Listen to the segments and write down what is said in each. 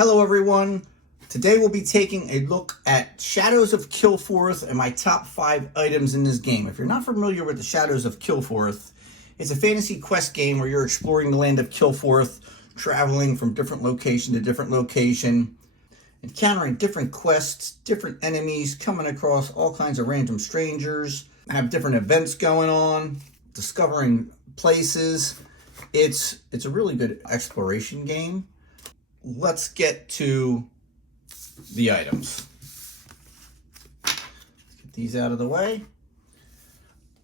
Hello everyone. Today we'll be taking a look at Shadows of Kilforth and my top 5 items in this game. If you're not familiar with the Shadows of Kilforth, it's a fantasy quest game where you're exploring the land of Kilforth, traveling from different location to different location, encountering different quests, different enemies, coming across all kinds of random strangers, have different events going on, discovering places. It's a really good exploration game. Let's get to the items. Get these out of the way.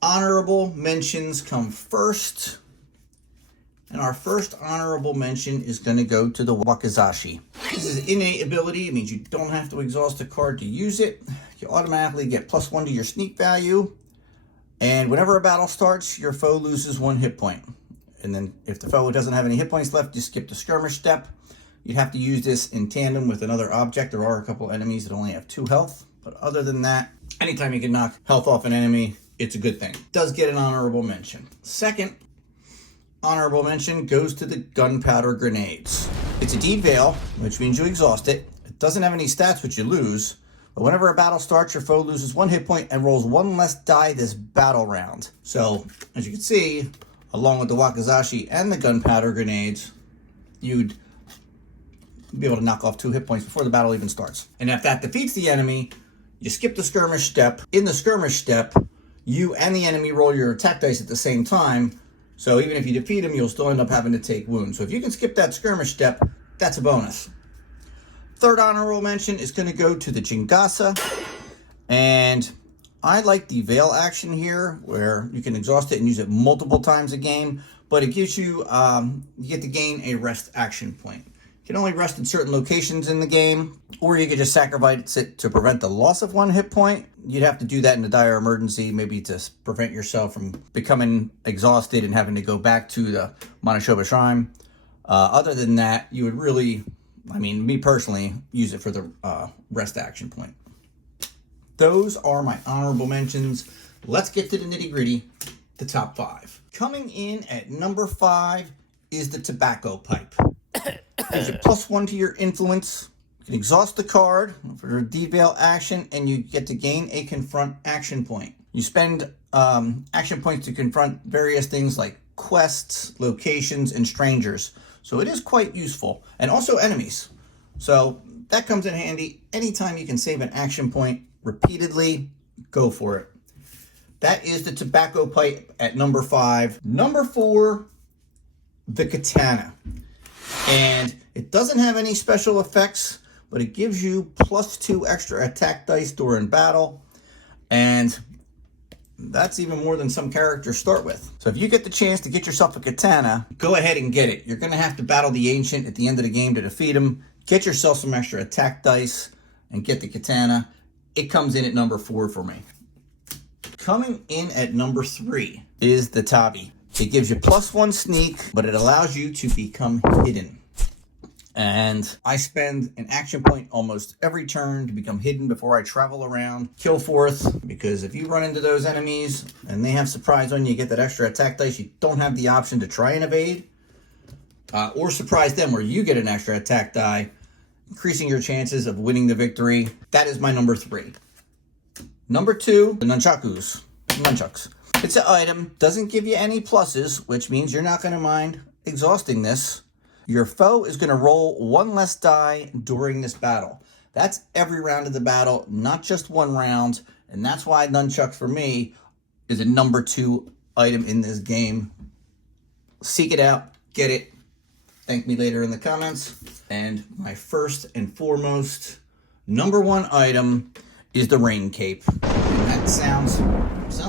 Honorable mentions come first. And our first honorable mention is going to go to the Wakizashi. This is an innate ability. It means you don't have to exhaust a card to use it. You automatically get +1 to your sneak value. And whenever a battle starts, your foe loses 1 hit point. And then if the foe doesn't have any hit points left, you skip the skirmish step. You'd have to use this in tandem with another object. There are a couple enemies that only have 2 health. But other than that, anytime you can knock health off an enemy, it's a good thing. It does get an honorable mention. Second honorable mention goes to the gunpowder grenades. It's a deep veil, which means you exhaust it. It doesn't have any stats, which you lose. But whenever a battle starts, your foe loses 1 hit point and rolls 1 less die this battle round. So, as you can see, along with the Wakizashi and the gunpowder grenades, you'd be able to knock off 2 hit points before the battle even starts. And if that defeats the enemy, you skip the skirmish step. In the skirmish step, you and the enemy roll your attack dice at the same time. So even if you defeat him, you'll still end up having to take wounds. So if you can skip that skirmish step, that's a bonus. Third honorable mention is going to go to the Jingasa. And I like the veil action here, where you can exhaust it and use it multiple times a game. But it gives you, you get to gain a rest action point. You can only rest in certain locations in the game, or you could just sacrifice it to prevent the loss of 1 hit point. You'd have to do that in a dire emergency, maybe to prevent yourself from becoming exhausted and having to go back to the Monoshoba Shrine. Other than that, you would really, me personally, use it for the rest action point. Those are my honorable mentions. Let's get to the nitty-gritty, the top 5. Coming in at number 5 is the tobacco pipe. Gives you +1 to your influence. You can exhaust the card for a deveil action, and you get to gain a confront action point. You spend action points to confront various things like quests, locations, and strangers. So it is quite useful. And also enemies. So that comes in handy. Anytime you can save an action point repeatedly, go for it. That is the tobacco pipe at number 5. Number 4, the katana. And it doesn't have any special effects, but it gives you +2 extra attack dice during battle. And that's even more than some characters start with. So if you get the chance to get yourself a katana, go ahead and get it. You're going to have to battle the Ancient at the end of the game to defeat him. Get yourself some extra attack dice and get the katana. It comes in at number 4 for me. Coming in at number 3 is the tabi. It gives you +1 sneak, but it allows you to become hidden. And I spend an action point almost every turn to become hidden before I travel around Kilforth, because if you run into those enemies and they have surprise on you, get that extra attack dice, you don't have the option to try and evade or surprise them where you get an extra attack die, increasing your chances of winning the victory. That is my number 3. Number 2, the nunchucks. It's an item, doesn't give you any pluses, which means you're not going to mind exhausting this. Your foe is going to roll 1 less die during this battle. That's every round of the battle, not just 1 round. And that's why nunchucks for me is a number 2 item in this game. Seek it out, get it. Thank me later in the comments. And my first and foremost number 1 item is the rain cape. And that sounds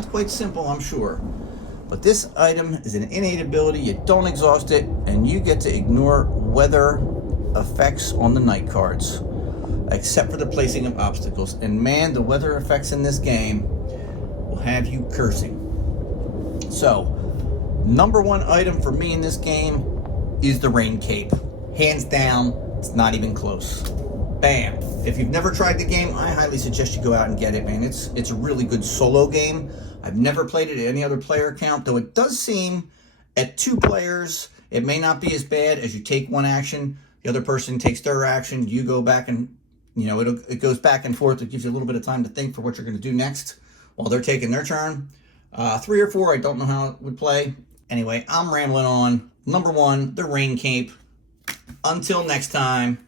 quite simple, I'm sure. But this item is an innate ability. You don't exhaust it, and you get to ignore weather effects on the night cards, except for the placing of obstacles. And man, the weather effects in this game will have you cursing. So, number 1 item for me in this game is the rain cape. Hands down, it's not even close. Bam. If you've never tried the game, I highly suggest you go out and get it, man. It's a really good solo game. I've never played it at any other player count, though it does seem at 2 players, it may not be as bad as you take 1 action. The other person takes their action. You go back and, it goes back and forth. It gives you a little bit of time to think for what you're going to do next while they're taking their turn. 3 or 4, I don't know how it would play. Anyway, I'm rambling on. Number 1, the Rain Cape. Until next time.